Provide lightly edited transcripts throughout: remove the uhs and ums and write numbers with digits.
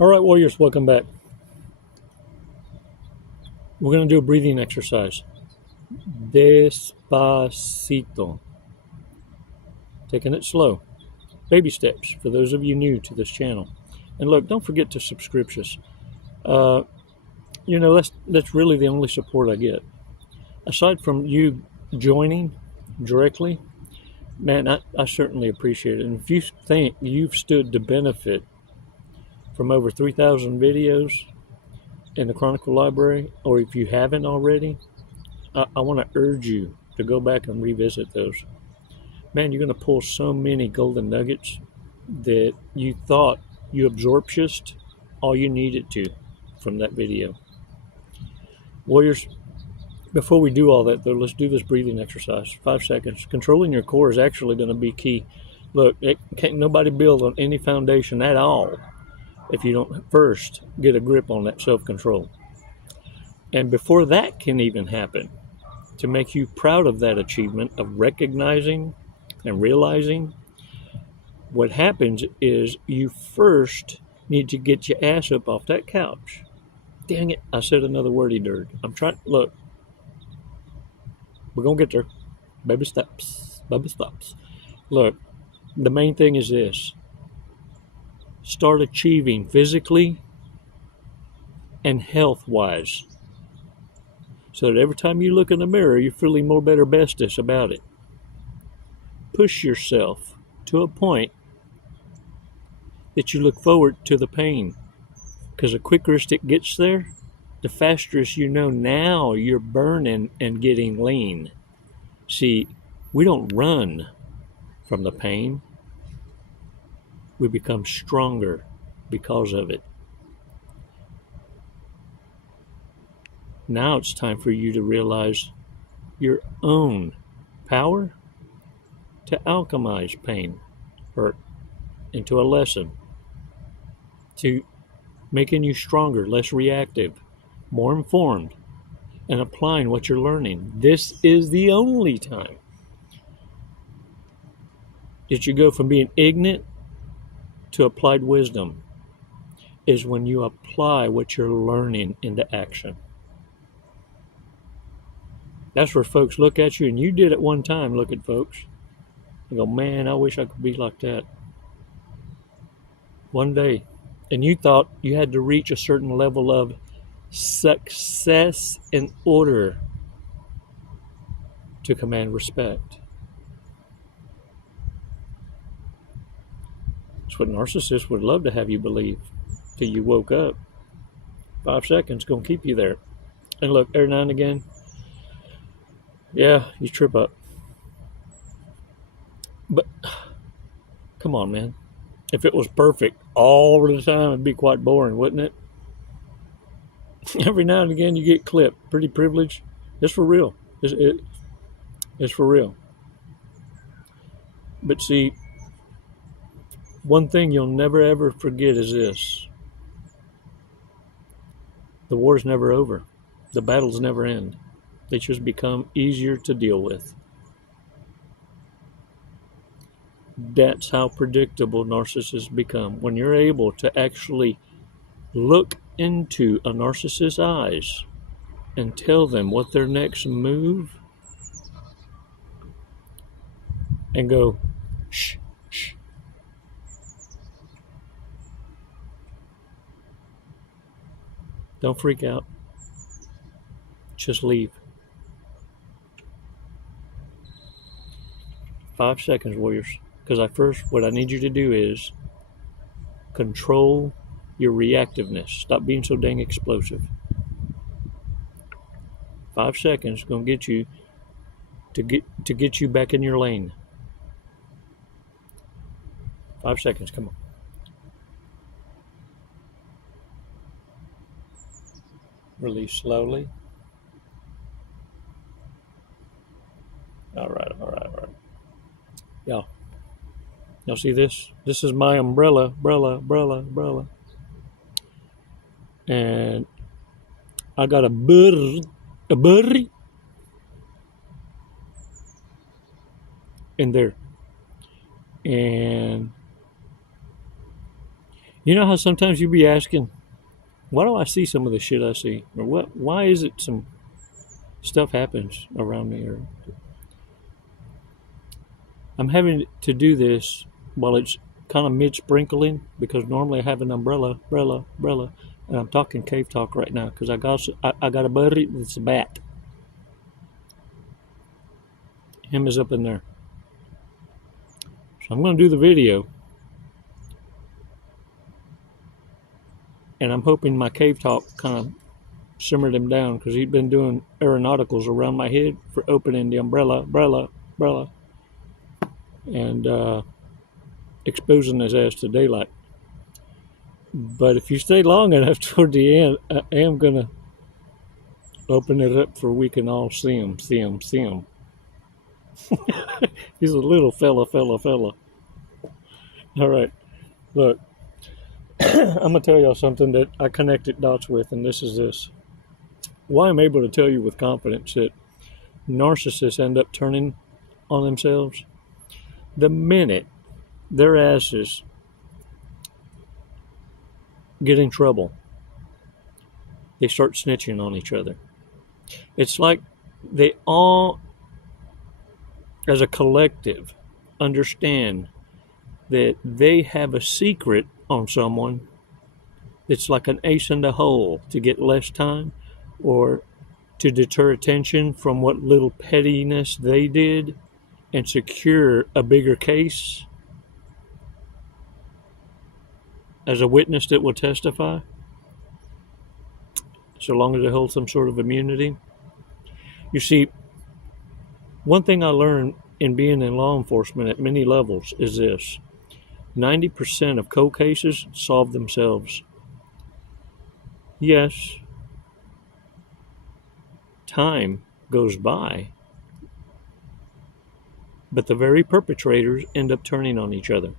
All right, warriors, welcome back. We're going to do a breathing exercise. Despacito. Taking it slow. Baby steps for those of you new to this channel. And look, don't forget to subscribe us. Uh, that's really the only support I get. Aside from you joining directly, man, I certainly appreciate it. And if you think you've stood to benefit from over 3,000 videos in the Chronicle Library, or if you haven't already, I want to urge you to go back and revisit those. Man, you're going to pull so many golden nuggets that you thought you absorbed just all you needed to from that video. Warriors, before we do all that, though, let's do this breathing exercise. 5 seconds. Controlling your core is actually going to be key. Look, can't nobody build on any foundation at all if you don't first get a grip on that self-control. And before that can even happen, to make you proud of that achievement of recognizing and realizing, what happens is you first need to get your ass up off that couch. Dang it, I said another wordy dirt. I'm trying, look, we're going to get there. Baby steps, baby steps. Look, the main thing is this. Start achieving physically and health-wise, so that every time you look in the mirror, you're feeling more better bestest about it. Push yourself to a point that you look forward to the pain, because the quicker it gets there, the faster you know now you're burning and getting lean. See, we don't run from the pain. We become stronger because of it. Now it's time for you to realize your own power to alchemize pain, hurt, into a lesson, to making you stronger, less reactive, more informed, and applying what you're learning. This is the only time that you go from being ignorant to applied wisdom, is when you apply what you're learning into action. That's where folks look at you, and you did it one time, look at folks, and go, man, I wish I could be like that. One day. And you thought you had to reach a certain level of success in order to command respect. That's what narcissists would love to have you believe till you woke up. 5 seconds gonna keep you there. And look, every now and again, yeah, you trip up. But come on, man. If it was perfect all the time, it'd be quite boring, wouldn't it? Every now and again, you get clipped. Pretty privileged. It's for real. It's for real. But see, one thing you'll never ever forget is this. The war's never over. The battles never end. They just become easier to deal with. That's how predictable narcissists become. When you're able to actually look into a narcissist's eyes and tell them what their next move, and go, shh, shh. Don't freak out. Just leave. 5 seconds, warriors. Because what I need you to do is control your reactiveness. Stop being so dang explosive. 5 seconds is going to get you to get you back in your lane. 5 seconds, come on. Release slowly. All right. Y'all see this? This is my umbrella. And I got a bird in there. And You know how sometimes you be asking, why do I see some of the shit I see? Or why is it some stuff happens around me? Or I'm having to do this while it's kind of mid-sprinkling, because normally I have an umbrella, and I'm talking cave talk right now because I got a buddy that's a bat. Him is up in there. So I'm going to do the video, and I'm hoping my cave talk kind of simmered him down, because he'd been doing aeronauticals around my head for opening the umbrella, and exposing his ass to daylight. But if you stay long enough toward the end, I am going to open it up for we can all see him. He's a little fella. All right, look, I'm going to tell y'all something that I connected dots with, and this is this. Why I'm able to tell you with confidence that narcissists end up turning on themselves the minute their asses get in trouble. They start snitching on each other. It's like they all, as a collective, understand that they have a secret on someone that's like an ace in the hole to get less time, or to deter attention from what little pettiness they did and secure a bigger case as a witness that will testify, so long as they hold some sort of immunity. You see, one thing I learned in being in law enforcement at many levels is this: 90% of cold cases solve themselves. Yes, time goes by, but the very perpetrators end up turning on each other.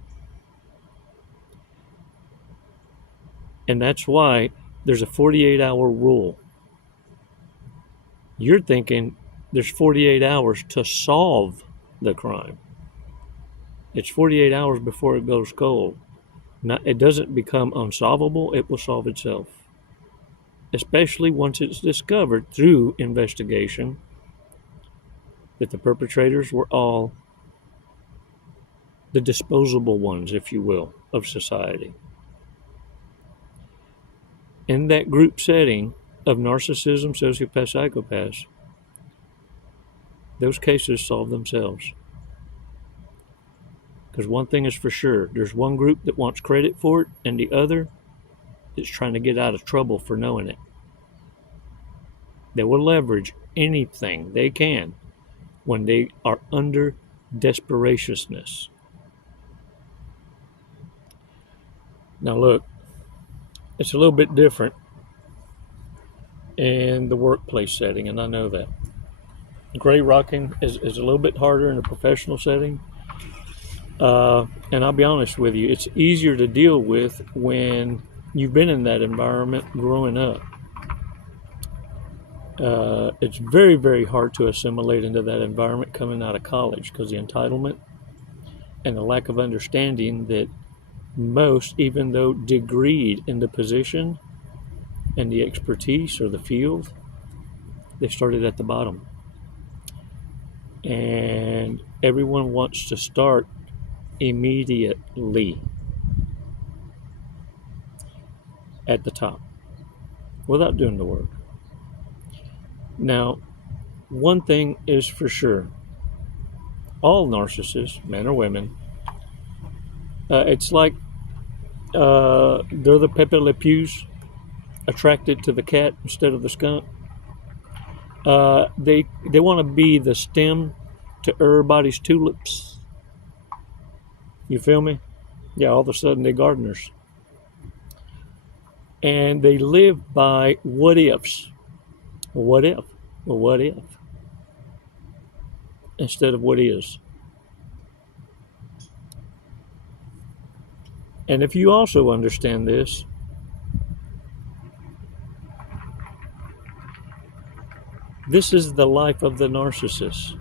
And that's why there's a 48-hour rule. You're thinking there's 48 hours to solve the crime. It's 48 hours before it goes cold. Now, it doesn't become unsolvable, it will solve itself. Especially once it's discovered through investigation that the perpetrators were all the disposable ones, if you will, of society. In that group setting of narcissism, sociopath, psychopaths, those cases solve themselves. Because one thing is for sure, there's one group that wants credit for it, and the other that's trying to get out of trouble for knowing it. They will leverage anything they can when they are under desperatiousness. Now look, it's a little bit different in the workplace setting, and I know that. Gray rocking is a little bit harder in a professional setting. And I'll be honest with you, it's easier to deal with when you've been in that environment growing up. It's very, very hard to assimilate into that environment coming out of college, because the entitlement and the lack of understanding that most, even though degreed in the position and the expertise or the field, they started at the bottom. And everyone wants to start immediately at the top without doing the work. Now, one thing is for sure: all narcissists, men or women, it's like they're the Pepe Le Pews attracted to the cat instead of the skunk. They want to be the stem to everybody's tulips. You feel me? Yeah, all of a sudden they're gardeners. And they live by what ifs. What if? Well, what if? Instead of what is. And if you also understand this, this is the life of the narcissist.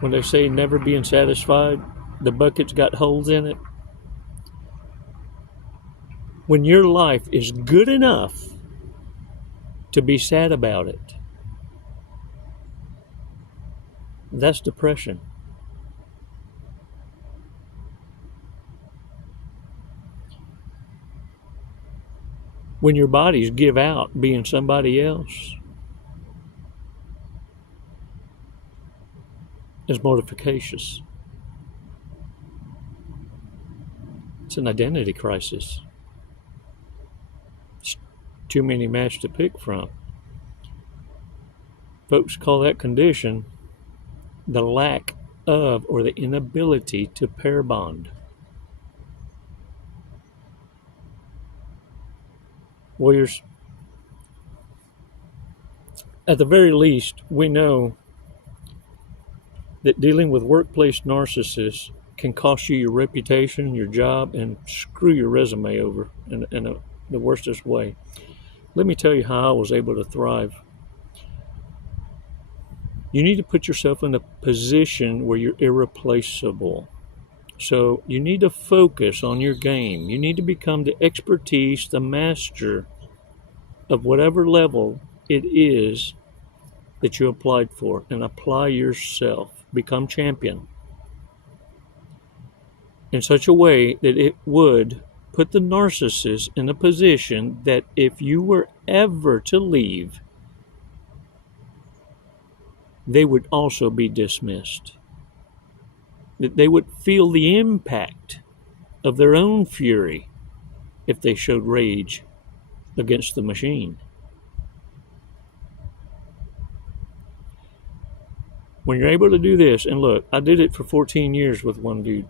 When they say never being satisfied, the bucket's got holes in it. when your life is good enough to be sad about it. That's depression. When your bodies give out being somebody else, is mortificacious. It's an identity crisis. It's too many matches to pick from. Folks call that condition the lack of or the inability to pair bond. Warriors, at the very least, we know that dealing with workplace narcissists can cost you your reputation, your job, and screw your resume over in the worstest way. Let me tell you how I was able to thrive. You need to put yourself in a position where you're irreplaceable. So you need to focus on your game. You need to become the expertise, the master of whatever level it is that you applied for, and apply yourself. Become champion in such a way that it would put the narcissist in a position that if you were ever to leave, they would also be dismissed. That they would feel the impact of their own fury if they showed rage against the machine. When you're able to do this, and look, I did it for 14 years with one dude.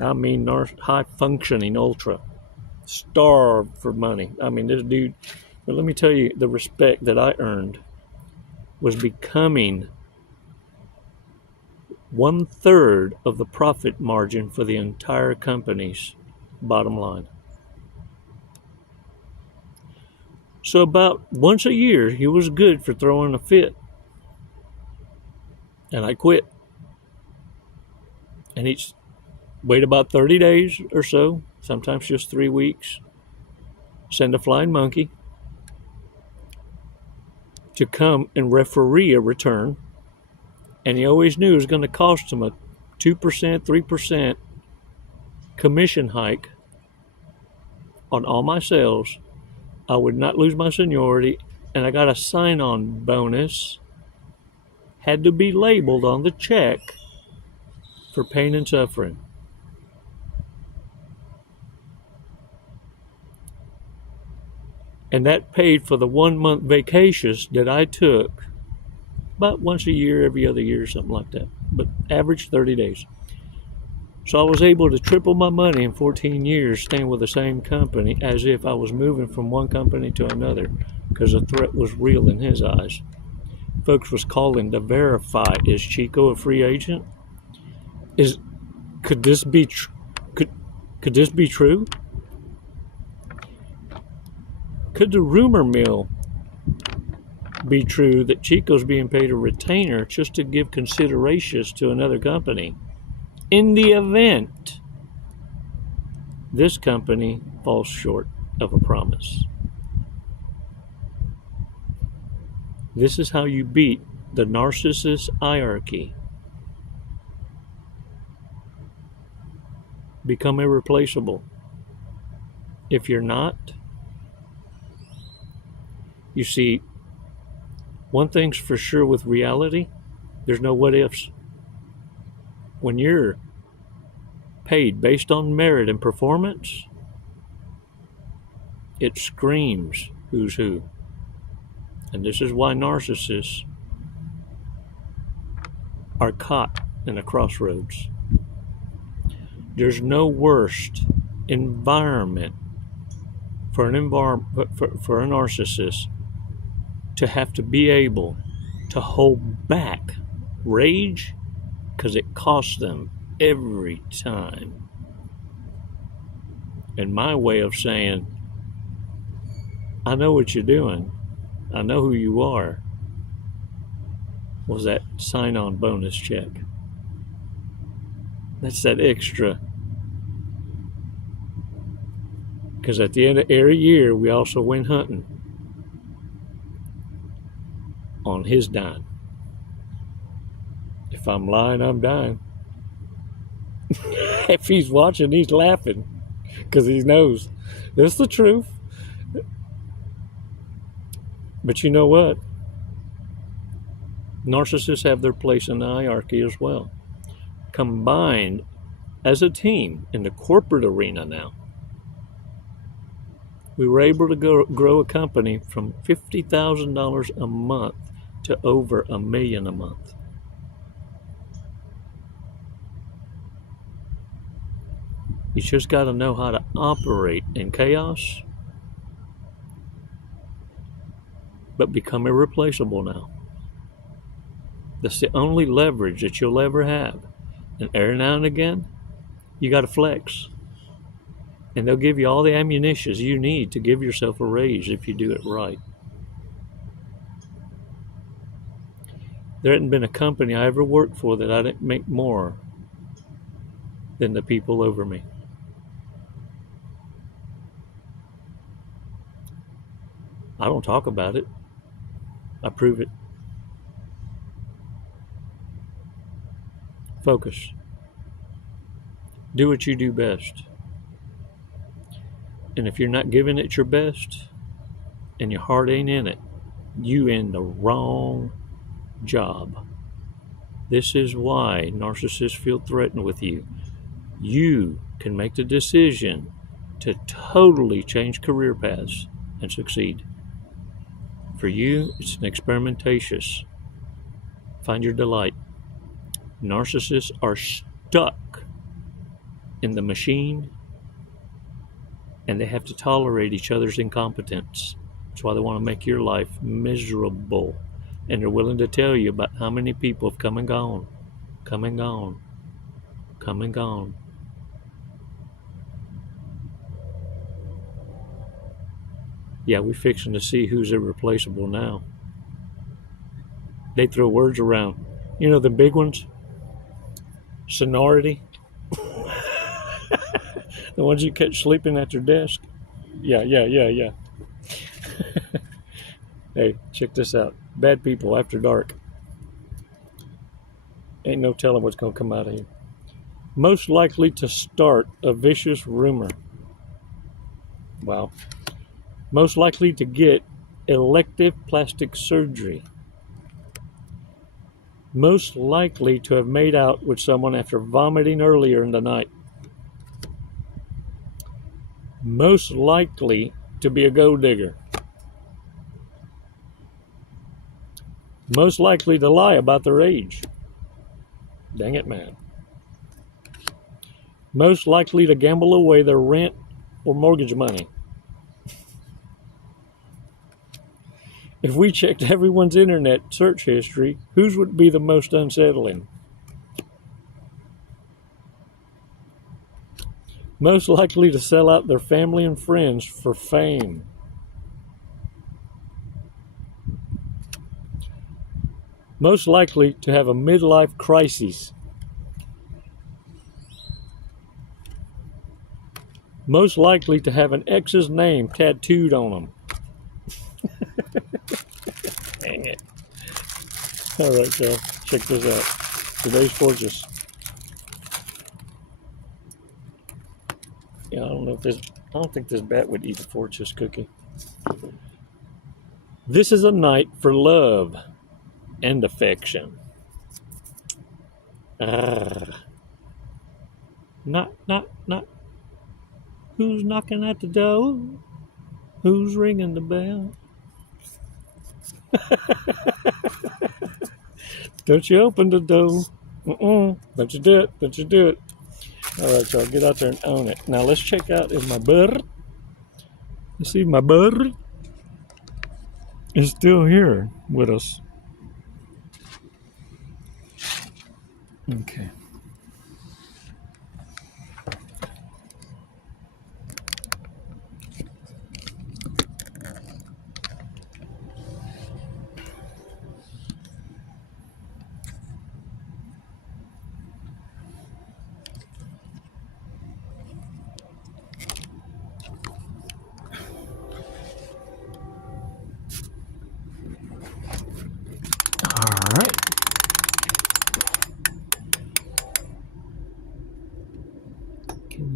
I mean, high-functioning ultra. Starved for money. I mean, this dude, but let me tell you, the respect that I earned was becoming 1/3 of the profit margin for the entire company's bottom line. So about once a year, he was good for throwing a fit. And I quit. And each wait about 30 days or so, sometimes just 3 weeks, send a flying monkey to come and referee a return. And he always knew it was going to cost him a 2%, 3% commission hike on all my sales. I would not lose my seniority, and I got a sign-on bonus. Had to be labeled on the check for pain and suffering. And that paid for the 1-month vacations that I took about once a year, every other year, something like that. But average 30 days. So I was able to triple my money in 14 years staying with the same company as if I was moving from one company to another, because the threat was real in his eyes. Folks was calling to verify, is Chico a free agent? Could this be could this be true? Could the rumor mill be true that Chico's being paid a retainer just to give considerations to another company in the event this company falls short of a promise? This is how you beat the narcissist hierarchy. Become irreplaceable. If you're not, you see, one thing's for sure with reality, there's no what ifs. When you're paid based on merit and performance, it screams who's who. And this is why narcissists are caught in a crossroads. There's no worst environment for a narcissist to have to be able to hold back rage, because it costs them every time. And my way of saying, I know what you're doing, I know who you are, was that sign-on bonus check. That's that extra Because at the end of every year, we also went hunting on his dime. If I'm lying, I'm dying. If he's watching, he's laughing because he knows it's the truth. But you know what? Narcissists have their place in the hierarchy as well. Combined as a team in the corporate arena now, we were able to grow a company from $50,000 a month to over $1 million a month. You just got to know how to operate in chaos, but become irreplaceable now. That's the only leverage that you'll ever have. And every now and again, you got to flex. And they'll give you all the ammunition you need to give yourself a raise if you do it right. There hadn't been a company I ever worked for that I didn't make more than the people over me. I don't talk about it. I prove it. Focus. Do what you do best. And if you're not giving it your best and your heart ain't in it, you in the wrong job. This is why narcissists feel threatened with you. You can make the decision to totally change career paths and succeed. For you, it's an experimentatious. Find your delight. Narcissists are stuck in the machine, and they have to tolerate each other's incompetence. That's why they want to make your life miserable. And they're willing to tell you about how many people have come and gone, come and gone, come and gone. Yeah, we're fixing to see who's irreplaceable now. They throw words around. You know the big ones? Sonority. The ones you catch sleeping at your desk. Yeah. Hey, check this out. Bad people after dark. Ain't no telling what's going to come out of here. Most likely to start a vicious rumor. Wow. Most likely to get elective plastic surgery. Most likely to have made out with someone after vomiting earlier in the night. Most likely to be a gold digger. Most likely to lie about their age. Dang it, man. Most likely to gamble away their rent or mortgage money. If we checked everyone's internet search history, whose would be the most unsettling? Most likely to sell out their family and friends for fame. Most likely to have a midlife crisis. Most likely to have an ex's name tattooed on them. Dang it. All right, y'all. Check this out. Today's fortress. Yeah, I don't think this bat would eat a fortress cookie. This is a night for love and affection. Knock. Who's knocking at the door? Who's ringing the bell? Don't you open the door. Don't you do it. All right, y'all, get out there and own it. Now let's check out if my bird. Let's see if my bird is still here with us. Okay.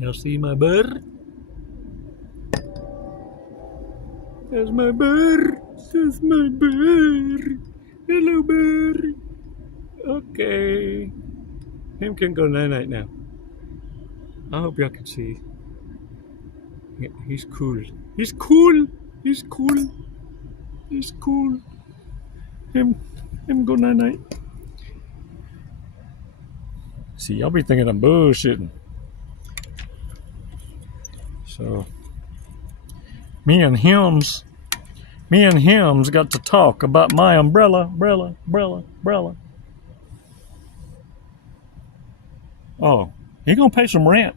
Y'all see my bird? There's my bird. There's my bird. Hello, bird. Okay. Him can go night-night now. I hope y'all can see. Yeah, he's cool. He's cool. He's cool. He's cool. Him go night-night. See, y'all be thinking I'm bullshitting. So, me and him's got to talk about my umbrella. Oh, he gonna pay some rent?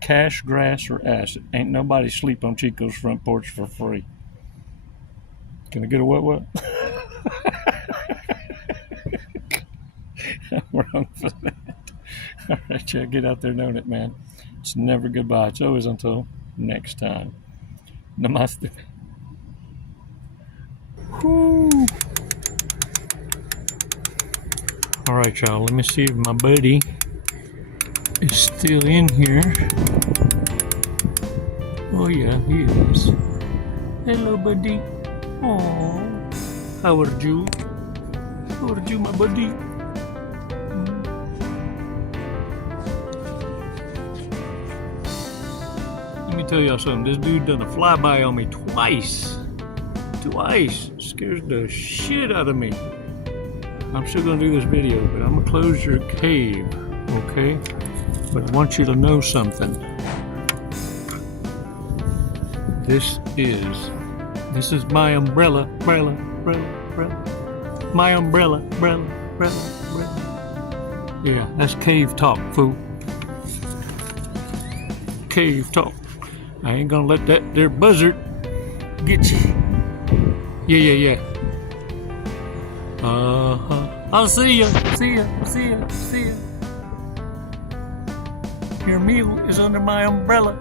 Cash, grass, or acid. Ain't nobody sleep on Chico's front porch for free. Can I get a what? I'm wrong for that. All right, y'all get out there knowing it, man. It's never goodbye. It's always until next time. Namaste. Whew. All right, y'all. Let me see if my buddy is still in here. Oh yeah, he is. Hello, buddy. Oh, how are you? How are you, my buddy? Let me tell y'all something. This dude done a flyby on me twice. Scares the shit out of me. I'm still gonna do this video, but I'm gonna close your cave, okay? But I want you to know something. This is my umbrella. My umbrella. Yeah, that's cave talk, fool. Cave talk. I ain't gonna let that there buzzard get you. Yeah. I'll see ya. Your meal is under my umbrella.